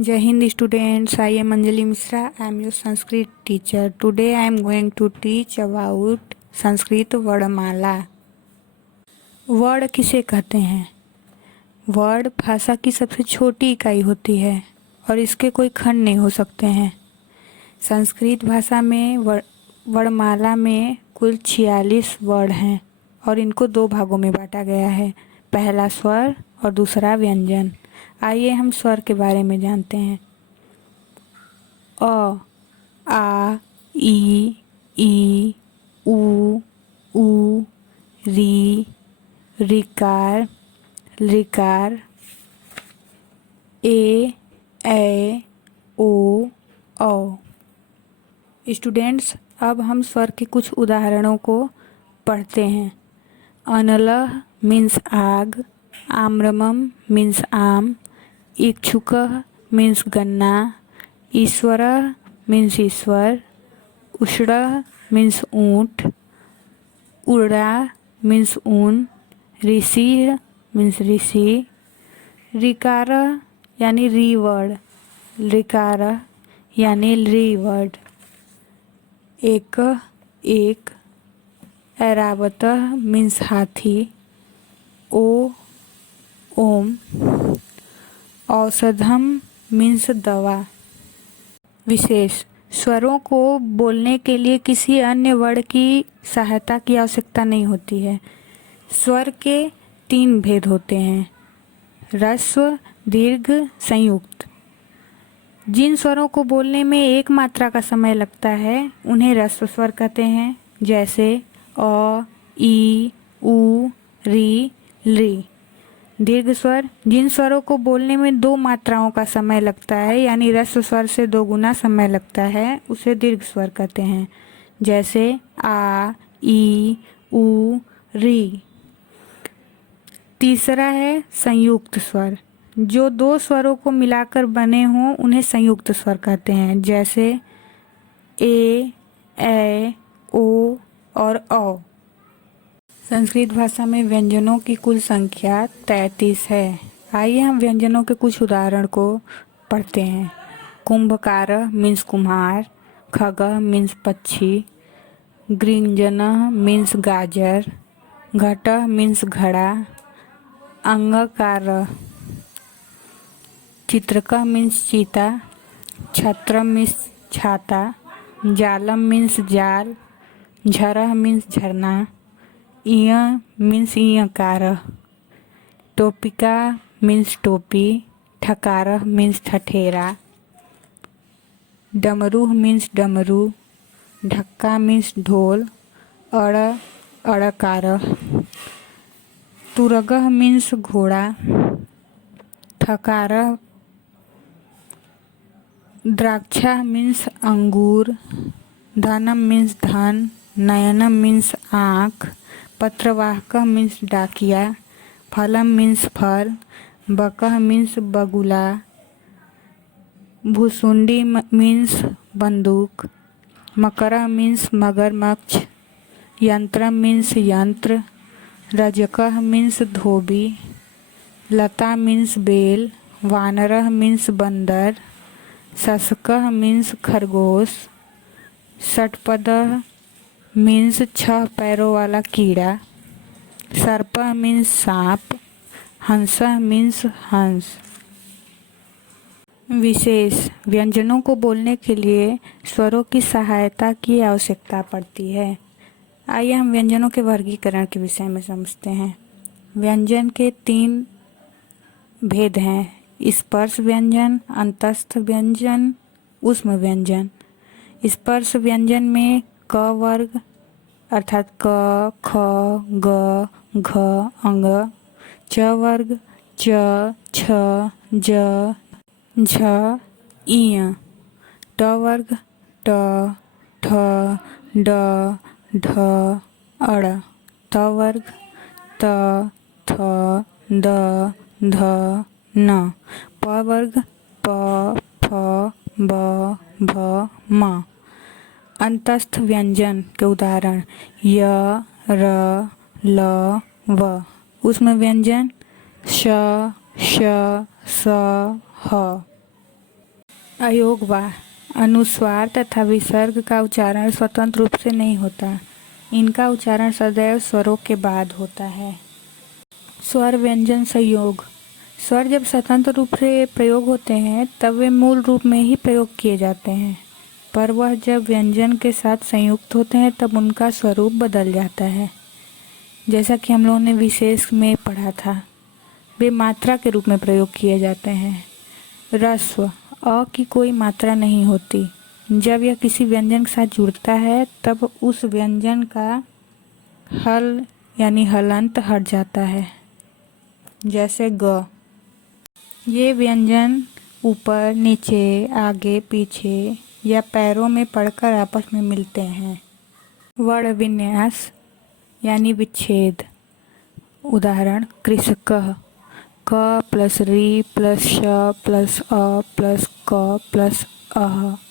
Jai Hind students, I am Anjali Mishra. I am your Sanskrit teacher. Today I am going to teach about Sanskrit वर्णमाला। वर्ण किसे कहते हैं? वर्ण भाषा की सबसे छोटी इकाई होती है और इसके कोई खंड नहीं हो सकते हैं। संस्कृत भाषा में वर्णमाला में कुल 46 वर्ण हैं और इनको दो भागों में बांटा गया है, पहला स्वर और दूसरा व्यंजन। आइए हम स्वर के बारे में जानते हैं। अ, आ, ई, उ, री, ऋकार, लृकार, ऐ, ओ, औ। स्टूडेंट्स, अब हम स्वर के कुछ उदाहरणों को पढ़ते हैं। अनलः मीन्स आग, आम्रमम मीन्स आम, इक्षुकः मीन्स गन्ना, ईश्वरः मीन्स ईश्वर, उषणः मीन्स ऊंट, उड़ा मीन्स ऊन, ऋषि मीन्स ऋषि, ऋकार यानी री वर्ड, ऋकार यानी री वर्ड, एक, ऐरावत मीन्स हाथी, ओम, औषधम मीन्स दवा। विशेष, स्वरों को बोलने के लिए किसी अन्य वर्ण की सहायता की आवश्यकता नहीं होती है। स्वर के 3 भेद होते हैं, ह्रस्व, दीर्घ, संयुक्त। जिन स्वरों को बोलने में एक मात्रा का समय लगता है उन्हें ह्रस्व स्वर कहते हैं, जैसे अ, ई, उ, री, लृ। दीर्घ स्वर, जिन स्वरों को बोलने में 2 मात्राओं का समय लगता है यानी ह्रस्व स्वर से 2 गुना समय लगता है, उसे दीर्घ स्वर कहते हैं, जैसे आ, ई, उ, री। तीसरा है संयुक्त स्वर, जो 2 स्वरों को मिलाकर बने हों उन्हें संयुक्त स्वर कहते हैं, जैसे ऐ, ओ और औ। संस्कृत भाषा में व्यंजनों की कुल संख्या 33 है। आइए हम व्यंजनों के कुछ उदाहरण को पढ़ते हैं। कुंभकार मीन्स कुम्हार, खग मीन्स पक्षी, गृंजन मीन्स गाजर, घट मीन्स घड़ा, अंगकार, चित्रक मीन्स चीता, छत्र मीन्स छाता, जालम मीन्स जाल, झर मीन्स झरना, इय मीन्स ईयकार, टोपिका मीन्स टोपी, ठकार मीन्स ठठेरा, डमरू मीन्स डमरू, ढक्का मीन्स ढोल, अड़कार, तुरग मीन्स घोड़ा, ठकार, द्राक्षा मीन्स अंगूर, धनम मीन्स धन, नयनम मीन्स आँख, पत्रवाहक मीन्स डाकिया, फलम मीन्स फल, बकह मीन्स बगुला, भुसुंडी मीन्स बंदूक, मकर मीन्स मगरमच्छ, यंत्र मीन्स यंत्र, रजकह मीन्स धोबी, लता मीन्स बेल, वानरह मीन्स बंदर, शशकः मीन्स खरगोश, षटपदः मीन्स 6 पैरों वाला कीड़ा, सर्प मीन्स सांप, हंस मीन्स हंस। विशेष, व्यंजनों को बोलने के लिए स्वरों की सहायता की आवश्यकता पड़ती है। आइए हम व्यंजनों के वर्गीकरण के विषय में समझते हैं। व्यंजन के 3 भेद हैं, स्पर्श व्यंजन, अंतस्थ व्यंजन, ऊष्म व्यंजन। स्पर्श व्यंजन में क वर्ग अर्थात क, ख, ग, घ, अंग, च वर्ग च, छ, ज, झ, इय, ट वर्ग ट, ठ, ड, ढ, अड़, त वर्ग त, थ, द, ध, न, प वर्ग प, फ, ब, भ, म। अंतस्थ व्यंजन के उदाहरण य, र, ल, व। ऊष्म व्यंजन श, श, स, ह। अयोग वा अनुस्वार तथा विसर्ग का उच्चारण स्वतंत्र रूप से नहीं होता। इनका उच्चारण सदैव स्वरों के बाद होता है। स्वर व्यंजन संयोग। स्वर जब स्वतंत्र रूप से प्रयोग होते हैं तब वे मूल रूप में ही प्रयोग किए जाते हैं, पर वह जब व्यंजन के साथ संयुक्त होते हैं तब उनका स्वरूप बदल जाता है। जैसा कि हम लोगों ने विशेष में पढ़ा था, वे मात्रा के रूप में प्रयोग किए जाते हैं। ह्रस्व अ की कोई मात्रा नहीं होती। जब यह किसी व्यंजन के साथ जुड़ता है तब उस व्यंजन का हल यानी हलंत हट जाता है। जैसे ग। ये व्यंजन ऊपर, नीचे, आगे, पीछे या पैरों में पड़कर आपस में मिलते हैं। वर्ण विन्यास यानी विच्छेद। उदाहरण कृषकः, क प्लस री प्लस श प्लस अ प्लस क प्लस अह।